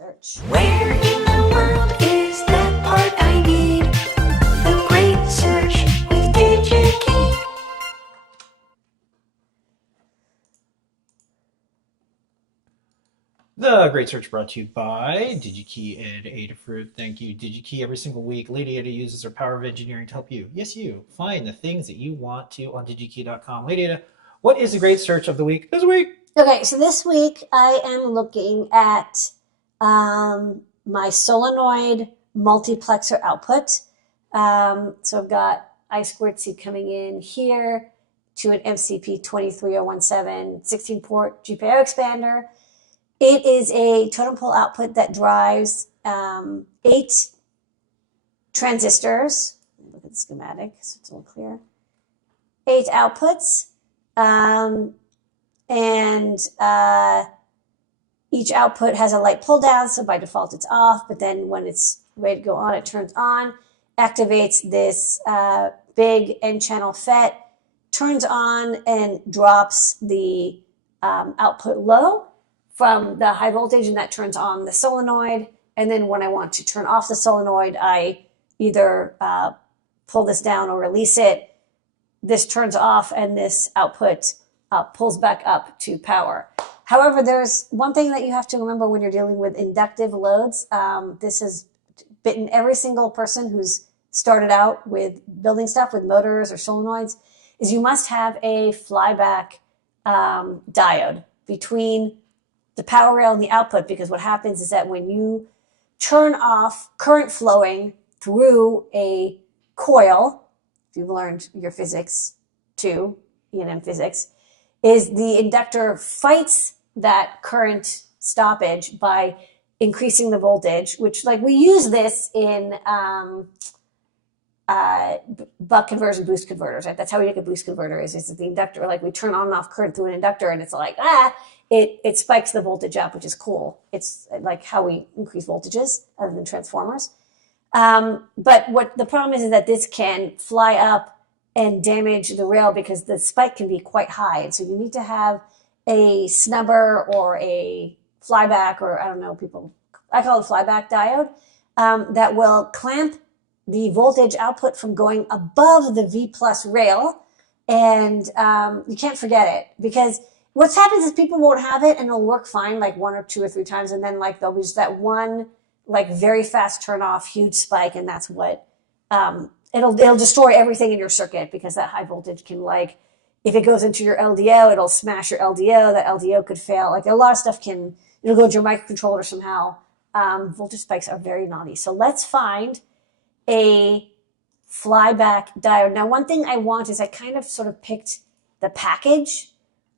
Search. Where in the world is that part I need? The Great Search with DigiKey. The Great Search brought to you by DigiKey and Adafruit. Thank you, DigiKey. Every single week, Lady Ada uses her power of engineering to help you, yes, you, find the things that you want to on digikey.com. Lady Ada, what is the Great Search of the week this week? Okay, so this week I am looking at my Solenoid multiplexer output. So I've got I2C coming in here to an MCP 23017 16-port GPIO expander. It is a totem pole output that drives 8 transistors. Look at the schematic so it's all clear. 8 outputs. Each output has a light pull down, so by default it's off, but then when it's ready to go on, it turns on, activates this big N-channel FET, turns on and drops the output low from the high voltage, and that turns on the solenoid. And then when I want to turn off the solenoid, I either pull this down or release it. This turns off and this output pulls back up to power. However, there's one thing that you have to remember when you're dealing with inductive loads. This has bitten every single person who's started out with building stuff with motors or solenoids, is you must have a flyback diode between the power rail and the output, because what happens is that when you turn off current flowing through a coil, if you've learned your physics too, E&M physics, is the inductor fights that current stoppage by increasing the voltage, which like we use this in buck conversion, boost converters, right? That's how we make a boost converter is the inductor, like we turn on and off current through an inductor and it's like, it spikes the voltage up, which is cool. It's like how we increase voltages other than transformers. But what the problem is that this can fly up and damage the rail because the spike can be quite high. And so you need to have a snubber or a flyback, or I don't know, I call it a flyback diode, that will clamp the voltage output from going above the V plus rail. And you can't forget it, because what's happens is people won't have it and it'll work fine like 1 or 2 or 3 times. And then like there'll be just that one like very fast turn off, huge spike. And that's what, it'll destroy everything in your circuit, because that high voltage can, like, if it goes into your LDO, it'll smash your LDO. That LDO could fail. Like a lot of stuff it'll go into your microcontroller somehow. Voltage spikes are very naughty. So let's find a flyback diode. Now, one thing I want is I kind of sort of picked the package.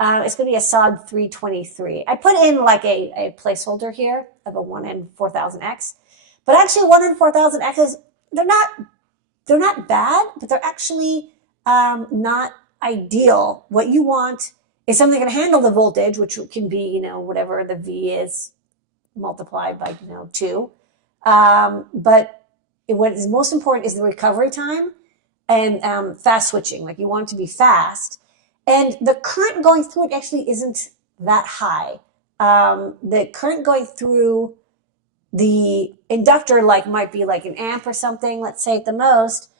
It's going to be a SOD-323. I put in like a placeholder here of a 1N4000X, but actually 1N4000Xs, they're not bad, but they're actually not ideal. What you want is something that can handle the voltage, which can be, whatever the V is multiplied by, 2. But what is most important is the recovery time and fast switching. Like you want it to be fast. And the current going through it actually isn't that high. The current going through the inductor might be like an amp or something, let's say at the most.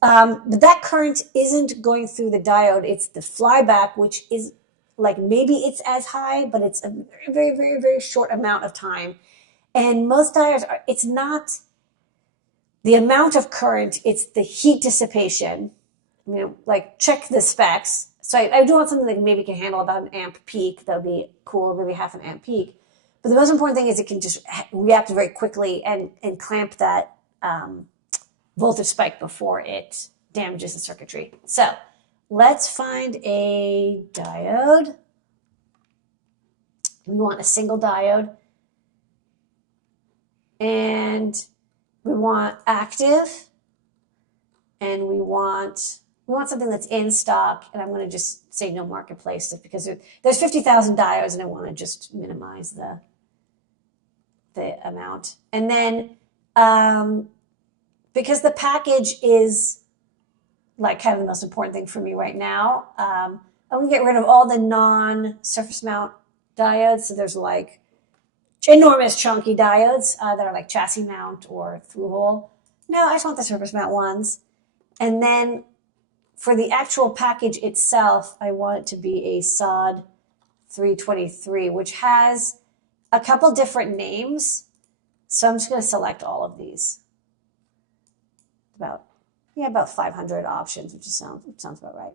But that current isn't going through the diode. It's the flyback, which is like maybe it's as high, but it's a very, very, very, very short amount of time. And most diodes it's not the amount of current, it's the heat dissipation. Like check the specs. So I do want something that maybe can handle about an amp peak. That would be cool, maybe half an amp peak. But the most important thing is it can just react very quickly and clamp that voltage spike before it damages the circuitry. So let's find a diode. We want a single diode. And we want active. And we want something that's in stock, and I'm going to just say no marketplace, just because there's 50,000 diodes, and I want to just minimize the amount. And then because the package is like kind of the most important thing for me right now, I'm going to get rid of all the non-surface mount diodes. So there's like enormous chunky diodes that are like chassis mount or through hole. No, I just want the surface mount ones. And then for the actual package itself, I want it to be a SOD-323, which has a couple different names. So I'm just going to select all of these. About 500 options, which sounds about right.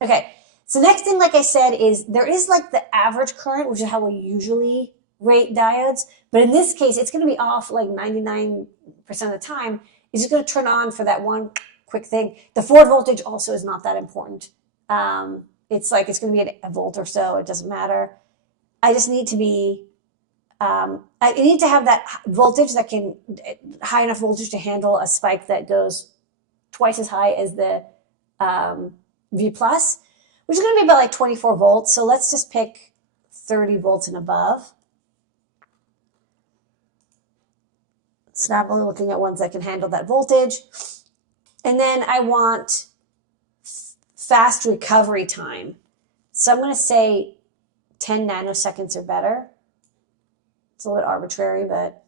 Okay, so next thing, like I said, is there is like the average current, which is how we usually rate diodes. But in this case, it's going to be off like 99% of the time. It's just going to turn on for that one quick thing. The forward voltage also is not that important. It's going to be a volt or so. It doesn't matter. I just need to be, I need to have that voltage that can, high enough voltage to handle a spike that goes twice as high as the V plus, which is going to be about like 24 volts. So let's just pick 30 volts and above. So now I'm looking at ones that can handle that voltage. And then I want fast recovery time. So I'm going to say 10 nanoseconds or better. It's a little bit arbitrary, but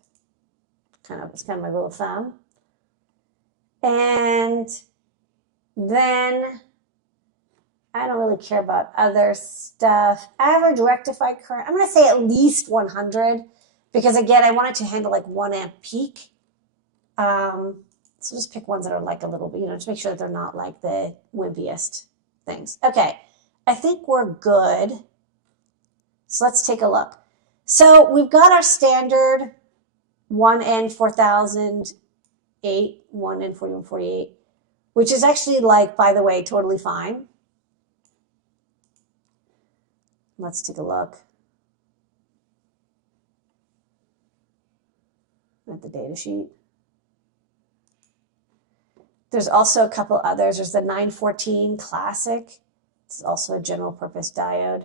it's kind of my rule of thumb. And then I don't really care about other stuff. Average rectified current, I'm going to say at least 100 because, again, I want it to handle like 1 amp peak. So just pick ones that are like a little bit, just make sure that they're not like the wimpiest things. Okay, I think we're good. So let's take a look. So we've got our standard 1N4008, 1N4148, which is actually like, by the way, totally fine. Let's take a look at the data sheet. There's also a couple others. There's the 914 Classic. This is also a general purpose diode.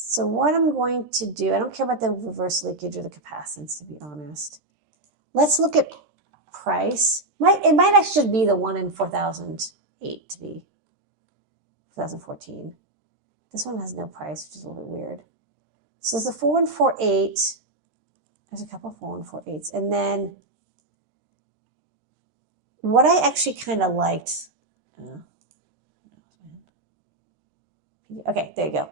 So what I'm going to do, I don't care about the reverse leakage or the capacitance, to be honest. Let's look at price. It might actually just be the 1N4008 to be 2014. This one has no price, which is a little bit weird. So there's the 4148. There's a couple of 4148s. And then what I actually kind of liked. Okay, there you go.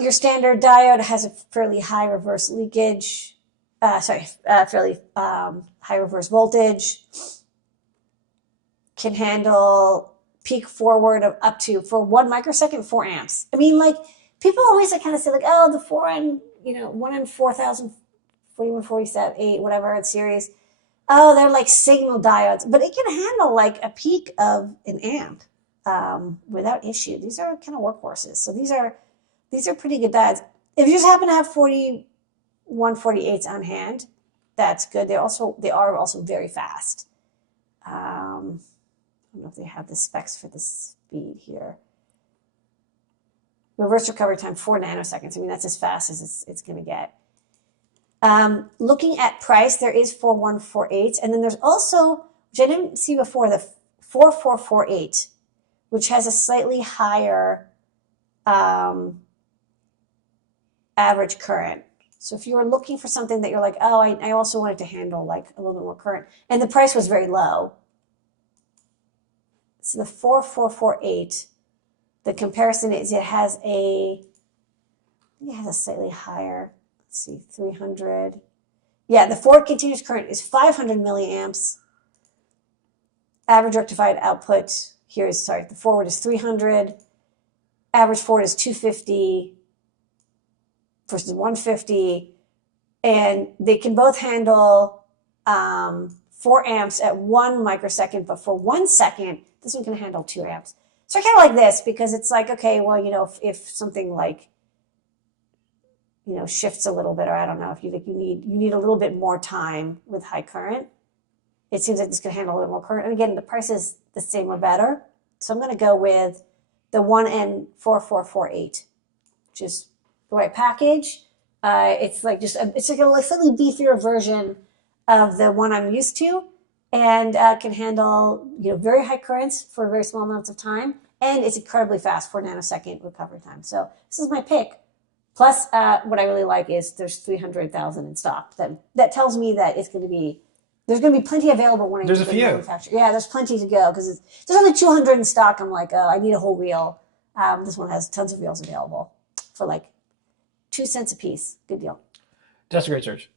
Your standard diode has a fairly high reverse leakage. Fairly high reverse voltage. Can handle peak forward of up to, for 1 microsecond, 4 amps. I mean, like, people always kind of say, like, oh, the 4N, 1N4000, 4147, 8, whatever, it's series. Oh, they're like signal diodes. But it can handle like a peak of an amp without issue. These are kind of workhorses. So these are pretty good diodes. If you just happen to have 4148s on hand, that's good. They are also very fast. I don't know if they have the specs for the speed here. Reverse recovery time, 4 nanoseconds. I mean, that's as fast as it's going to get. Looking at price, there is 4148s. And then there's also, which I didn't see before, the 4448, which has a slightly higher average current. So if you were looking for something that you're like, oh, I also wanted to handle like a little bit more current, and the price was very low. So the 4448, the comparison is it has a slightly higher, let's see, 300. Yeah, the forward continuous current is 500 milliamps. Average rectified output here is, the forward is 300. Average forward is 250 versus 150. And they can both handle 4 amps at 1 microsecond, but for 1 second, this one can handle 2 amps. So I kind of like this because it's like, okay, well, if something like, shifts a little bit, or I don't know, if you think you need a little bit more time with high current, it seems like this can handle a little more current. And again, the price is the same or better. So I'm going to go with the 1N4448, which is the right package. It's like a slightly beefier version of the one I'm used to, and can handle very high currents for very small amounts of time, and it's incredibly fast, 4 nanosecond recovery time. So this is my pick. Plus, what I really like is there's 300,000 in stock. That tells me that there's going to be plenty available when I There's a few. manufacture. Yeah, there's plenty to go because there's only 200 in stock. I'm like, oh, I need a whole reel. This one has tons of reels available for like 2 cents a piece. Good deal. That's a great search.